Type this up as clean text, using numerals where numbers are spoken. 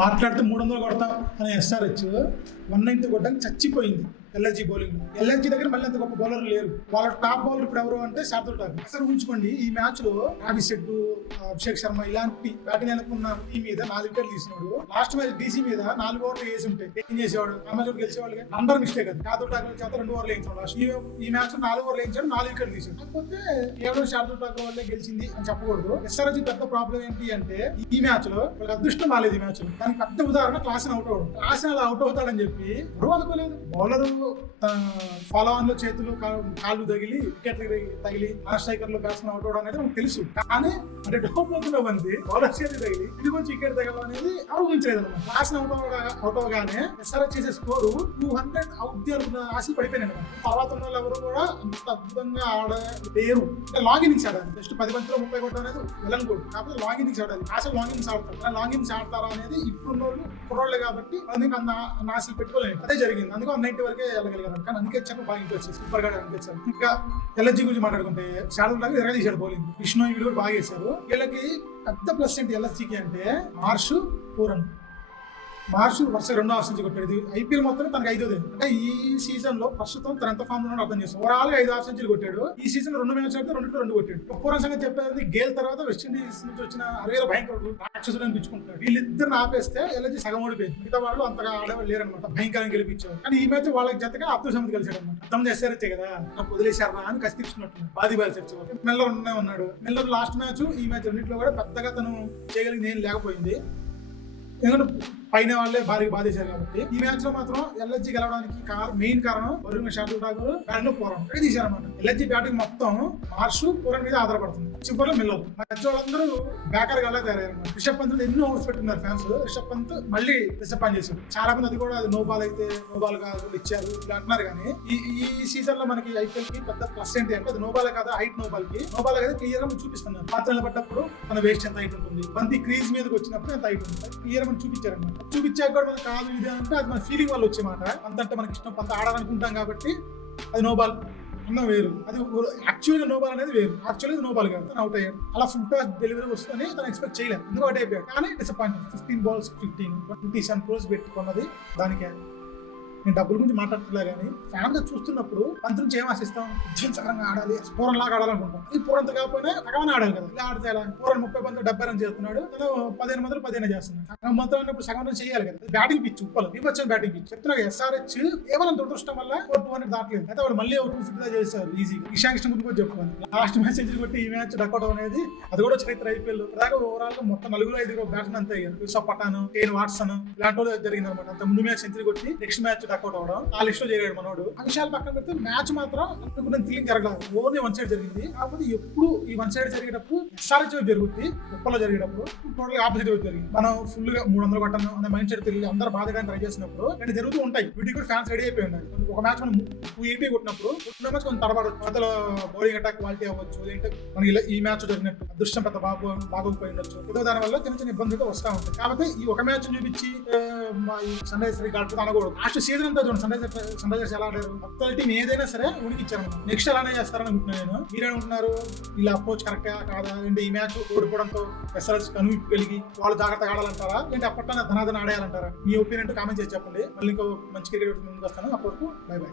మాట్లాడితే 300 కొడతాం అనే ఎస్ఆర్హెచ్ 190 కొట్టడానికి చచ్చిపోయింది ఎల్ఎస్జీ బౌలింగ్. ఎల్ఎస్జీ దగ్గర మళ్ళీ అంత గొప్ప బౌలర్ లేరు. వాళ్ళ టాప్ బౌలర్ ఇప్పుడు ఎవరు అంటే శార్దుల్ ఠాకూర్. అసలు ఉంచుకోండి, ఈ మ్యాచ్ లో రావి శెట్టు, అభిషేక్ శర్మ ఇలాంటి బ్యాటింగ్ అనుకున్న టీం మీద 4 వికెట్లు తీసినాడు. లాస్ట్ మ్యాచ్ డీసీ మీద 4 ఓవర్లు వేసి ఉంటాయి, ఏం చేసేవాడు? ఆ మ్యాచ్ గెలిచేవాళ్ళు. అందరు మిస్టేక్ అది. శార్దుల్ ఠాకూర్ చేత 2 ఓవర్లు వేయించాడు. ఈ మ్యాచ్ 4 ఓవర్లు వేయించాడు, 4 వికెట్లు తీసాడు. కాకపోతే కేవలం శార్దుల్ ఠాకూర్ వల్లే గెలిచింది అని చెప్పకూడదు. ఎస్ఆర్హెచ్ పెద్ద ప్రాబ్లం ఏంటి అంటే ఈ మ్యాచ్ లో వాళ్ళకి అదృష్టం రాలేదు. ఈ మ్యాచ్ లో దానికి పెద్ద ఉదాహరణ క్లాసన్ అవుట్ అవ్వడం. క్లాసన్ అలా అవుట్ అవుతాడని చెప్పి ఎవరు అనుకోలేదు. బౌలర్ ఫాలో ఆన్ లో చేతులు కాళ్ళు తగిలి వికెట్లు తగిలి స్ట్రైకర్ లో బ్యాట్స్మెన్ అవుట్ అవడం అనేది మనకు తెలుసు. కానీ అంటే టాప్ లో మంది బౌలర్ చేతి తగిలి ఇది కొంచెం వికెట్ తగలడం అనేది ఊహించలేదు అనమాట. క్లాస్ అవుట్ అవగానే ఎస్ఆర్హెచ్ చేసే స్కోరు 200 అవుద్ది అనుకున్న ఆశలు పడిపోయినాయి. తర్వాత ఉన్న వాళ్ళు ఎవరు కూడా అంత అద్భుతంగా ఆడలేరు. లాంగ్ ఇన్నింగ్స్ ఆడాలి. జస్ట్ 10 బంతుల్లో 30 కొట్టడం అనేది వెళ్ళనుకోడు. కాకపోతే లాంగ్ ఇన్నింగ్స్ ఆడాలి. అసలు లాంగ్ ఇన్నింగ్స్ ఆడతారు. లాంగ్ ఇన్నింగ్స్ ఆడతారా అనేది ఇప్పుడున్న వాళ్ళు కుర్రోళ్ళే కాబట్టి అందుకే అన్న ఆశలు పెట్టుకోలేదు. అదే జరిగింది. అందుకే 190 వరకే వెళ్ళగలిగారు. కానీ అందుకే చెప్పి బాగా ఇంకొచ్చింది. సూపర్ గా అనిపించారు. ఇంకా ఎల్ఎస్జీ గురించి మాట్లాడుకుంటే శార్దుల్ ఠాకూర్ ఎరగదీశాడు బౌలింగ్. విష్ణు వీళ్ళు కూడా బాగా చేశారు. వీళ్ళకి పెద్ద ప్లస్ ఏంటి ఎల్ఎస్జీకి అంటే మార్ష్, పూరన్. మార్ష్ వరుస 2వ హాఫ్ సెంచరీ కొట్టాడు. ఐపీఎల్ మొత్తం తనకు 5వ. అంటే ఈ సీజన్ లో ప్రస్తుతం తన ఎంత ఫామ్ లో అర్థం చేస్తాం. ఓవరాల్ 5 హాఫ్ సెంచరీ కొట్టాడు. ఈ సీజన్ 2 మ్యాచ్ ఆడితే 2 కొట్టాడు. పూరన్ సంగతి చెప్పేది గేల్ తర్వాత వెస్టిండీస్ నుంచి వచ్చిన 60 భయంకరుడు రాక్షసులు అనిపించుకుంటున్నాడు. వీళ్ళిద్దరు ఆపేస్తే ఎల్ఎస్జీ సగం ఓడిపోయింది. మిగతా వాళ్ళు అంతగా ఆడేవాళ్ళు లేరనమాట. భయంకరంగా గెలిపించారు. కానీ ఈ మ్యాచ్ వాళ్ళకి జతగా అబ్దుల్ సమద్ కలిసాడు అనమాట. అర్థం చేస్తారే కదా, నాకు వదిలేశారా అని కసిస్తున్నట్టు బాది బాల్ తెచ్చేవారు. మిల్లర్ ఉన్నాడు. మిల్లర్ లాస్ట్ మ్యాచ్ ఈ మ్యాచ్ రెండింటిలో కూడా పెద్దగా తను చేయగలిగింది ఏం లేకపోయింది. ఎందుకంటే పైన వాళ్ళే భారీగా బాధేశారు కాబట్టి. ఈ మ్యాచ్ లో మాత్రం ఎల్ఎస్జీ గెలవడానికి మెయిన్ కారణం వరుణ్ శార్దుల్ ఠాకూర్ బ్యాటింగ్ పూరన్ తీశారన్నమాట. ఎల్ఎస్జీ బ్యాటింగ్ మొత్తం మార్ష్, పూరన్ మీద ఆధారపడుతుంది. చివరిలో మిల్లర్ మధ్య వాళ్ళందరూ బ్యాకర్ గా తయారయ్యారు. రిషబ్ పంత్ ఎన్నో ఓవర్స్ పెట్టున్నారు ఫ్యాన్స్. రిషబ్ పంత్ మళ్ళీ డిసప్పాయింట్ చేశారు. చాలా మంది అది కూడా అది నో బాల్ అయితే నో బాల్ కాదు ఇచ్చారు ఇలా అంటున్నారు. కానీ ఈ సీజన్ లో మనకి ఐపీఎల్ కి పెద్ద ప్లస్ ఏంటి అంటే అది నో బాల్ కాదు, హైట్ నో బాల్ కి క్లియర్ గా చూపిస్తున్నారు. పాత్రలు పడ్డప్పుడు మన వేస్ట్ ఎంత హైట్ ఉంటుంది, బంతి క్రీజ్ మీదకి వచ్చినప్పుడు ఎంత హైట్ ఉంటుంది క్లియర్ గా చూపించారన్నమాట. చూపించాక కూడా మనకు కాదు ఇది అంటే అది మన ఫీలింగ్ వల్ల వచ్చే మాట. అంతంటే మనకి ఇష్టం, అంత ఆడాలనుకుంటాం కాబట్టి అది నో బాల్ అన్న వేరు. అది యాక్చువల్గా నో బాల్ అనేది వేరు. యాక్చువల్గా నో బాల్ కాదు, తను అవుట్ అయ్యాడు. అలా ఫుల్ టాస్ డెలివరీ వస్తుందని తను ఎక్స్పెక్ట్ చేయలేదు. ఎందుకు అవుట్ అయిపోయాడు. కానీ డిసప్పాయింట్. 15 balls 15 27 crores పెట్టుకున్నది దానికే. నేను డబ్బుల గురించి మాట్లాడుతున్నా కానీ ఫ్యాన్ గా చూస్తున్నప్పుడు పంత్ నుంచి ఏం ఆశిస్తాం? సగంగా ఆడాలి, పూరన్ లాగా ఆడాలనుకుంటాం. ఈ పూరంత కాకపోయినా సగం ఆడాలి కదా. ఇలా ఆడితే ఎలా? పూరన్ 30 బంతులు 70 రన్స్ చేస్తున్నాడు, తను 15 బంతులు 15 చేస్తున్నాడు. సగం బంతులు అన్నప్పుడు సగం రన్స్ చేయాలి కదా. బ్యాటింగ్ పిచ్ ఉప్పలు విపచ్చని బ్యాటింగ్ పిచ్ చెప్తున్నా. ఎస్ఆర్హెచ్ కేవలం దురదృష్టం వల్ల 200 దాటలేదు. అయితే వాళ్ళు మళ్ళీ 250 చేశారు ఈజీగా. ఇషాన్ కిషన్ గురించి కూడా చెప్పుకోవాలి. లాస్ట్ మ్యాచ్ సెంచరీ కొట్టి ఈ మ్యాచ్ డకౌట్ అనేది అది కూడా చరిత్ర ఐపీఎల్. అలాగే ఓవరాల్ గా మొత్తం 4-5 బ్యాట్స్మెన్ అంతే అయ్యారు. యూసఫ్ పఠాన్, కేన్ వాట్సన్ ఇలాంటి వాళ్ళు జరిగింది అనమాట. అంత ముందు మ్యాచ్ సెంచరీ కొట్టి నెక్స్ట్ మ్యాచ్ డకౌట్ అవడం లిస్ట్ లో చేరాడు మనోడు. ఆ విషయాలు పక్కన పెడితే మ్యాచ్ మాత్రం అనుకున్న థిల్లింగ్ జరగలేదు. ఓన్లీ 1 సైడ్ జరిగింది. కాకపోతే ఎప్పుడు ఈ 1 సైడ్ జరిగేటప్పుడు ఎస్ఆర్హెచ్ జరుగుతుంది, ఉప్పలో జరిగేటప్పుడు టోటల్ ఆపోజిట్ జరుగుతుంది. మనం ఫుల్ గా 300 కొట్టను అనే మైండ్ సెట్ తెలియదు. అందరూ బాధగా ట్రై చేసినప్పుడు రెండు జరుగుతూ ఉంటాయి. వీటికి కూడా ఫ్యాన్స్ రెడీ అయిపోయి ఉన్నారు. ఒక మ్యాచ్ మనం 280 కొట్టినప్పుడు మ్యాచ్ కొంచెం తడబడవచ్చు. అతలో బౌలింగ్ అటాక్ క్వాలిటీ అవ్వచ్చు. ఏంటంటే మనకి ఈ మ్యాచ్ జరిగినట్టు అదృష్టం పెద్ద బాగోపోయి ఉండొచ్చు. ఏదో దాని వల్ల చిన్న చిన్న ఇబ్బందులు వస్తూ ఉంటాయి. కాబట్టి ఈ ఒక మ్యాచ్ చూపించి సన్ రైజర్స్ గడుపుతూ అనకూడదు. లాస్ట్ సీజన్ అంతా చూడండి సన్ రైజర్స్ ఎలా ఆడారు. కొత్త టీం ఏదైనా సరే ఉనికిచ్చారు. నెక్స్ట్ అలానే చేస్తారని అనుకుంటున్నాను నేను. మీరేమంటున్నారు? ఇలా అప్రోచ్ కరెక్టా కాదా? అంటే ఈ మ్యాచ్ ఓడిపోవడంతో ఎస్ఆర్హెచ్ కనువిప్పగలిగి వాళ్ళు జాగ్రత్తగా ఆడాలంటారా, లేదంటే అప్పట్లో ధనాధన ఆడేయాలంటారా? మీ ఒపీనియన్ కామెంట్ చేసి చెప్పండి. మళ్ళీ ఇంకో మంచి క్రికెట్ ముందుకు వస్తాను. అప్పటివరకు బై బై.